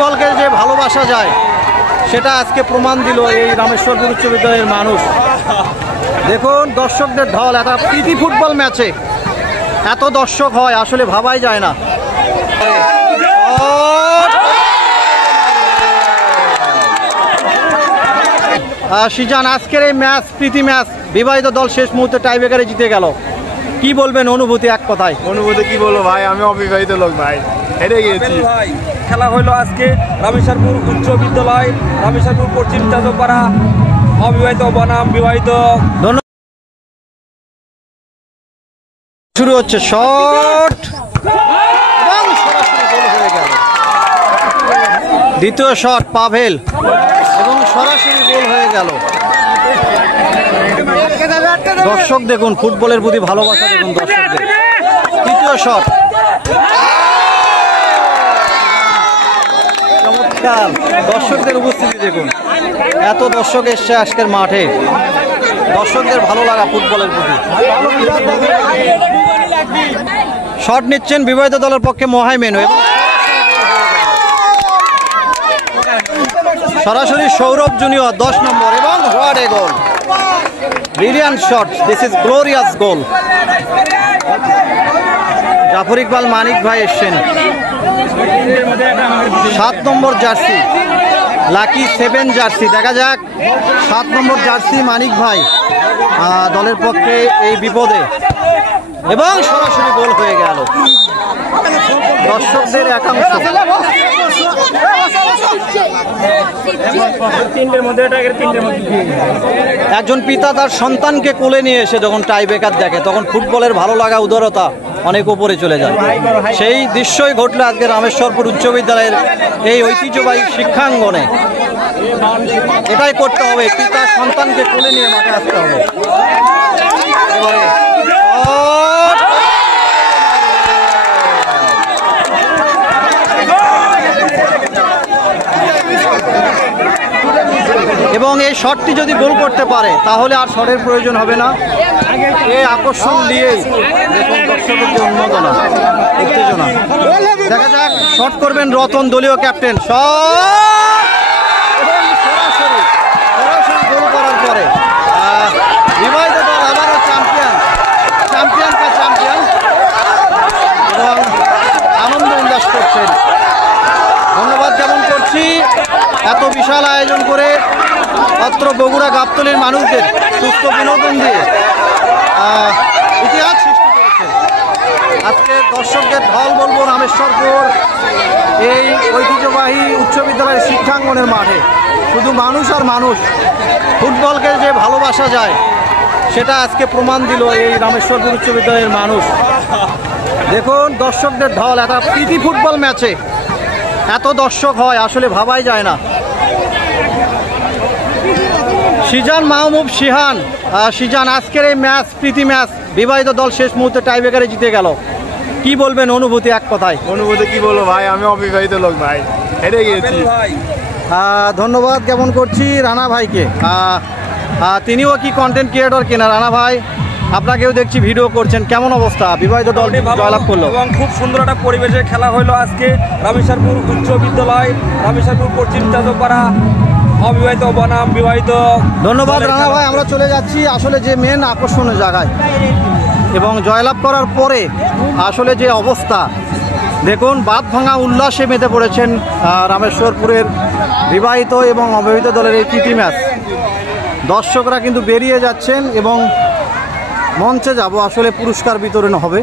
ফুটবলকে যে ভালোবাসা যায় সেটা আজকে প্রমাণ দিল এই রামেশ্বরপুর উচ্চ বিদ্যালয়ের মানুষ। দেখুন দর্শকদের ঢল, একটা প্রীতি ফুটবল ম্যাচে এত দর্শক হয় আসলে ভাবাই যায় না। সিজান, আজকের এই ম্যাচ প্রীতি ম্যাচ, বিবাহিত দল শেষ মুহূর্তে টাইব্রেকারে জিতে গেল, কি বলবেন অনুভূতি এক কথায়? অনুভূতি কি বলবো ভাই, আমি অবিবাহিত লোক ভাই, হেরে গিয়েছি। খেলা হলো আজকে রামেশ্বরপুর উচ্চ বিদ্যালয়, রামেশ্বরপুর পশ্চিম চাঁদপাড়া, অবিবাহিত বনাম বিবাহিত। শুরু হচ্ছে শট এবং সরাসরি গোল হয়ে গেল। দ্বিতীয় শট পাভেল এবং সরাসরি গোল হয়ে গেল। দর্শক দেখুন, ফুটবলের প্রতি ভালোবাসা দেখুন দর্শকদের। তৃতীয় শট, চমৎকার দর্শকদের উপস্থিতি দেখুন, এত দর্শক এসছে আজকের মাঠে, দর্শকদের ভালো লাগা ফুটবলের প্রতি। শট নিচ্ছেন বিবাহিত দলের পক্ষে মোহাইমেন, সরাসরি সৌরভ জুনিয়র 10 নম্বর এবং what a goal, brilliant shot, this is glorious goal. Jafar Iqbal Manik ভাই এসছেন, 7 নম্বর জার্সি, লাকি 7 জার্সি, দেখা যাক 7 নম্বর জার্সি মানিক ভাই দলের পক্ষে এই বিপদে, এবং সরাসরি গোল হয়ে গেল। দর্শকদের একাংশ একজন পিতা তার সন্তানকে কোলে নিয়ে এসে যখন টাইব্রেকার দেখে তখন ফুটবলের ভালো লাগা উদারতা অনেক উপরে চলে যায়। সেই দৃশ্যই ঘটলো আজকে রামেশ্বরপুর উচ্চ বিদ্যালয়ের এই ঐতিহ্যবাহী শিক্ষাঙ্গনে। এটাই করতে হবে, পিতা সন্তানকে কোলে নিয়ে মাঠে আসতে হবে। এবং এই শটটি যদি গোল করতে পারে তাহলে আর শটের প্রয়োজন হবে না। এই আকর্ষণ দিয়েই দেখুন দর্শকের যে উন্মাদনা, উত্তেজনা। দেখা যাক, শট করবেন রতন, দলীয় ক্যাপ্টেন। সরাসরি গোল করার পরে বিবাহিত দল আবারও চ্যাম্পিয়ন এবং আনন্দ উল্লাস করছেন। ধন্যবাদ জ্ঞাপন করছি এত বিশাল আয়োজন করে মাত্র বগুড়া গাবতলীর মানুষদের সুস্থ বিনোদন দিয়ে ইতিহাস সৃষ্টি করেছে। আজকে দর্শকদের ঢল বলবো রামেশ্বরপুর এই ঐতিহ্যবাহী উচ্চ বিদ্যালয়ের শিক্ষাঙ্গনের মাঠে। শুধু মানুষ আর মানুষ, ফুটবলকে যে ভালোবাসা যায় সেটা আজকে প্রমাণ দিল এই রামেশ্বরপুর উচ্চ বিদ্যালয়ের মানুষ। দেখুন দর্শকদের ঢল, একটা প্রীতি ফুটবল ম্যাচে এত দর্শক হয় আসলে ভাবাই যায় না। সিজান মাহমুদ সিহান, সিজান, আজকের এই ম্যাচ প্রীতি ম্যাচ, বিবাহিত দল শেষ মুহূর্তে টাইব্রেকারে জিতে গেল, কি বলবেন অনুভূতি এক কথায়? অনুভূতি কি বলবো ভাই, আমি অবিবাহিত লোক ভাই, হেরে গিয়েছি। ধন্যবাদ জ্ঞাপন করছি রানা ভাইকে, তিনিও কি কন্টেন্ট ক্রিয়েটর কিনা। রানা ভাই, আপনাকেও দেখছি ভিডিও করছেন, কেমন অবস্থা? বিবাহিত দল জয়লাভ করলো এবং খুব সুন্দর একটা পরিবেশে খেলা হলো আজকে রামেশ্বরপুর উচ্চ বিদ্যালয়, রামেশ্বরপুর পশ্চিম চাঁদপাড়া, অবিবাহিত বনাম বিবাহিত। ধন্যবাদ রানা ভাই, আমরা চলে যাচ্ছি আসলে যে মেন আকর্ষণের জায়গায়, এবং জয়লাভ করার পরে আসলে যে অবস্থা দেখুন, বাদ ভাঙা উল্লাসে মেতে পড়েছেন রামেশ্বরপুরের বিবাহিত এবং অবিবাহিত দলের এই প্রীতি ম্যাচ। দর্শকরা কিন্তু বেরিয়ে যাচ্ছেন এবং মঞ্চে যাব, আসলে পুরস্কার বিতরণ হবে।